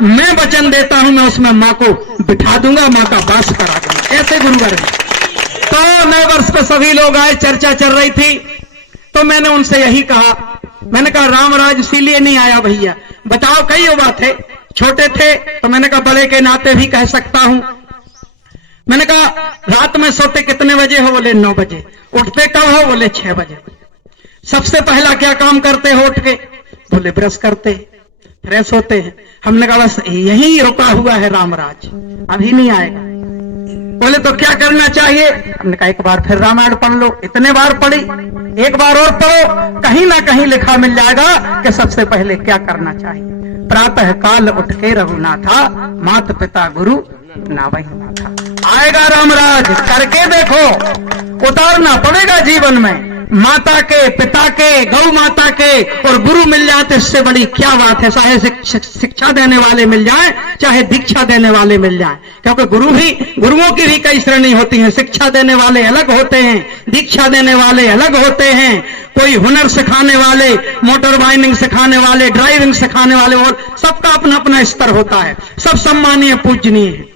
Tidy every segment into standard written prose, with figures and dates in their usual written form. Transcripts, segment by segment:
मैं वचन देता हूं मैं उसमें माँ को बिठा दूंगा, माँ का वास करा दूंगा। ऐसे गुरुवर हैं। तो नए वर्ष पे सभी लोग आए, चर्चा चल रही थी, तो मैंने उनसे यही कहा, मैंने कहा रामराज इसीलिए नहीं आया भैया, बताओ कई युवा थे, छोटे थे, तो मैंने कहा बड़े के नाते भी कह सकता हूं। मैंने कहा रात में सोते कितने बजे हो? बोले 9 बजे। उठते कब हो? बोले 6 बजे। सबसे पहला क्या काम करते हो उठ के? बोले ब्रश करते, फ्रेश होते हैं। हमने कहा बस यही रुका हुआ है रामराज, अभी नहीं आएगा। बोले तो क्या करना चाहिए? हमने कहा एक बार फिर रामायण पढ़ लो। इतने बार पढ़ी, एक बार और पढ़ो, कहीं ना कहीं लिखा मिल जाएगा कि सबसे पहले क्या करना चाहिए। प्रातः काल उठ के रघुनाथा, माता पिता गुरु नावहि नाथा। आएगा रामराज, करके देखो, उतारना पड़ेगा जीवन में। माता के, पिता के, गौ माता के और गुरु मिल जाए तो इससे बड़ी क्या बात है। चाहे शिक्षा देने वाले मिल जाए, चाहे दीक्षा देने वाले मिल जाए, क्योंकि गुरुओं की भी कई श्रेणी होती है। शिक्षा देने वाले अलग होते हैं, दीक्षा देने वाले अलग होते हैं। कोई हुनर सिखाने वाले, मोटर बाइकिंग सिखाने वाले, ड्राइविंग सिखाने वाले, और सबका अपना अपना स्तर होता है। सब सम्मानीय पूजनीय है।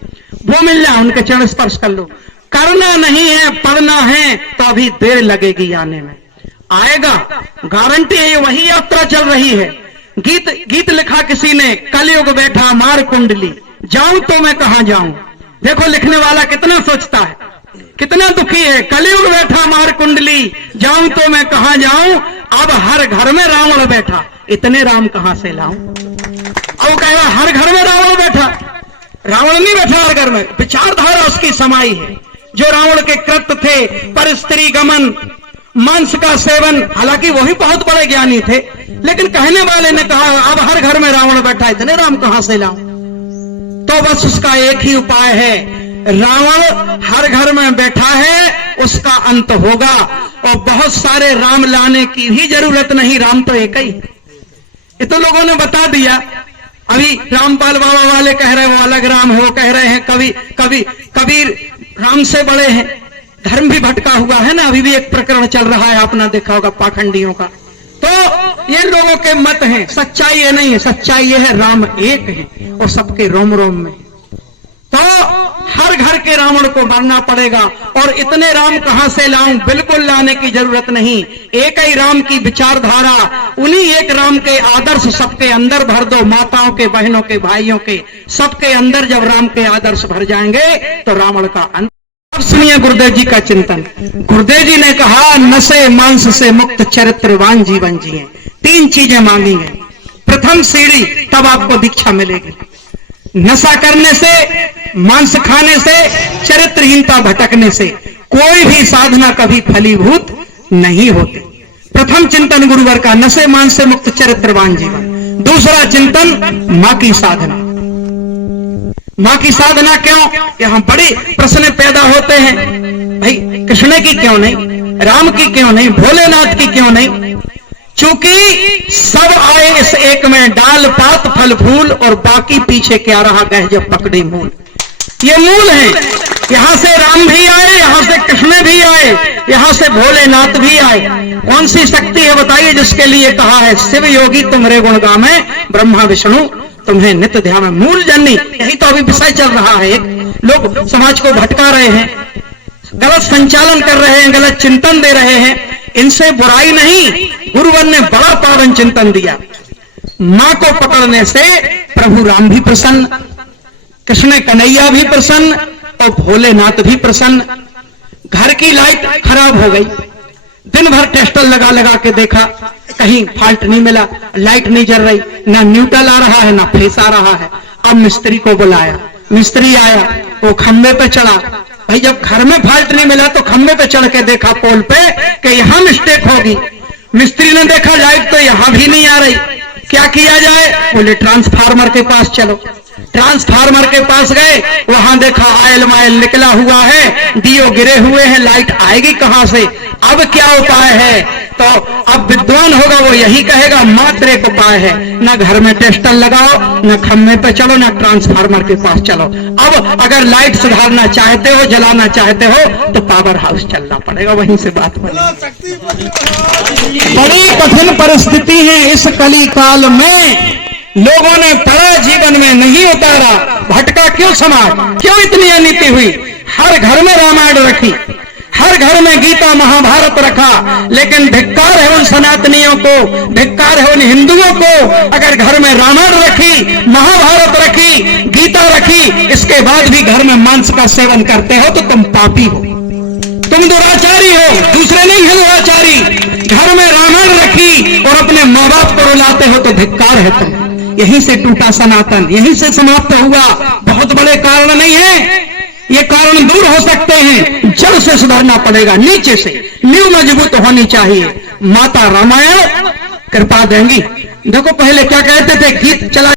वो मिल जाए, उनके चरण स्पर्श कर लो। करना नहीं है, पढ़ना है, तो अभी देर लगेगी आने में। आएगा, गारंटी है। वही यात्रा चल रही है। गीत लिखा किसी ने, कलयुग बैठा मार कुंडली, जाऊं तो मैं कहां जाऊं। देखो लिखने वाला कितना सोचता है, कितना दुखी है। कलयुग बैठा मार कुंडली, जाऊं तो मैं कहां जाऊं। अब हर घर में रावण बैठा, इतने राम कहां से लाऊं। अब वो कहेगा हर घर में रावण बैठा। रावण नहीं बैठा हर घर में, विचारधारा उसकी समाई है। जो रावण के कृत्य थे, पर स्त्री गमन, मांस का सेवन, हालांकि वो भी बहुत बड़े ज्ञानी थे, लेकिन कहने वाले ने कहा अब हर घर में रावण बैठा, इतने राम कहां से लाऊं। तो बस उसका एक ही उपाय है, रावण हर घर में बैठा है, उसका अंत होगा। और बहुत सारे राम लाने की भी जरूरत नहीं, राम तो एक ही। ये तो लोगों ने बता दिया। अभी रामपाल बाबा वाले कह रहे हैं वो अलग राम है, वो कह रहे हैं कबीर राम से बड़े हैं। धर्म भी भटका हुआ है ना। अभी भी एक प्रकरण चल रहा है, आपने देखा होगा, पाखंडियों का। तो ये लोगों के मत हैं, सच्चाई ये नहीं है। सच्चाई ये है राम एक है और सबके रोम रोम में। तो हर घर के रावण को मारना पड़ेगा। और इतने राम कहां से लाऊं? बिल्कुल लाने की जरूरत नहीं। एक ही राम की विचारधारा, उन्हीं एक राम के आदर्श सबके अंदर भर दो। माताओं के, बहनों के, भाइयों के, सबके अंदर जब राम के आदर्श भर जाएंगे तो रावण का अंत। अब सुनिए गुरुदेव जी का चिंतन। गुरुदेव जी ने कहा नशे मांस से मुक्त चरित्रवान जीवन जिए। 3 चीजें मांगी हैं। प्रथम सीढ़ी, तब आपको दीक्षा मिलेगी। नशा करने से, मांस खाने से, चरित्रहीनता भटकने से कोई भी साधना कभी फलीभूत नहीं होती। प्रथम चिंतन गुरुवर का, नशे मांस से मुक्त चरित्रवान जीवन। दूसरा चिंतन, मां की साधना। मां की साधना क्यों? यहां बड़े प्रश्न पैदा होते हैं। भाई कृष्ण की क्यों नहीं, राम की क्यों नहीं, भोलेनाथ की क्यों नहीं? चूंकि सब आए इस एक में, डाल पात फल फूल, और बाकी पीछे क्या रहा गए जब पकड़े मूल। ये मूल है। यहां से राम भी आए, यहां से कृष्ण भी आए, यहां से भोलेनाथ भी आए। कौन सी शक्ति है बताइए जिसके लिए कहा है शिव योगी तुम्हारे गुण गावे, ब्रह्मा विष्णु तुम्हें नित्य ध्यान। मूल जननी, यही तो अभी विषय चल रहा है। लोग समाज को भटका रहे हैं, गलत संचालन कर रहे हैं, गलत चिंतन दे रहे हैं। इनसे बुराई नहीं, गुरुवर ने बड़ा पावन चिंतन दिया। मां को पकड़ने से प्रभु राम भी प्रसन्न, कृष्ण कन्हैया भी प्रसन्न और भोलेनाथ भी प्रसन्न। घर की लाइट खराब हो गई, दिन भर टेस्टर लगा लगा के देखा, कहीं फॉल्ट नहीं मिला, लाइट नहीं जल रही, ना न्यूट्रल आ रहा है ना फेस आ रहा है। अब मिस्त्री को बुलाया, मिस्त्री आया, वो खंबे पे चढ़ा। भाई जब घर में फॉल्ट नहीं मिला तो खंबे पे चढ़ के देखा पोल पे कि यहां मिस्टेक होगी। मिस्त्री ने देखा लाइट तो यहां भी नहीं आ रही, क्या किया जाए? बोले ट्रांसफार्मर के पास चलो। ट्रांसफार्मर के पास गए, वहां देखा आयल मायल निकला हुआ है, दियो गिरे हुए हैं, लाइट आएगी कहां से? अब क्या उपाय है? तो अब विद्वान होगा वो यही कहेगा मात्र एक उपाय है, ना घर में टेस्टर लगाओ, ना खम्भे पे चलो, ना ट्रांसफार्मर के पास चलो। अब अगर लाइट सुधारना चाहते हो, जलाना चाहते हो, तो पावर हाउस चलना पड़ेगा, वहीं से बात बनी। बड़ी कठिन परिस्थिति है इस कली काल में। लोगों ने पढ़ा, जीवन में नहीं क्यों समाज, क्यों इतनी अनीति हुई? हर घर में रामायण रखी, हर घर में गीता महाभारत रखा, लेकिन धिक्कार है उन सनातनियों को, धिक्कार है उन हिंदुओं को, अगर घर में रामायण रखी, महाभारत रखी, गीता रखी, इसके बाद भी घर में मांस का सेवन करते हो तो तुम पापी हो, तुम दुराचारी हो। दूसरे नहीं है दुराचारी। घर में रामायण रखी और अपने माँ बाप को रुलाते हो तो धिक्कार है तुम। यहीं से टूटा सनातन, यहीं से समाप्त हुआ। बहुत बड़े कारण नहीं है, ये कारण दूर हो सकते हैं, जड़ से सुधारना पड़ेगा, नीचे से नींव मजबूत होनी चाहिए। माता रामायण कृपा देंगी। देखो पहले क्या कहते थे, गीत चला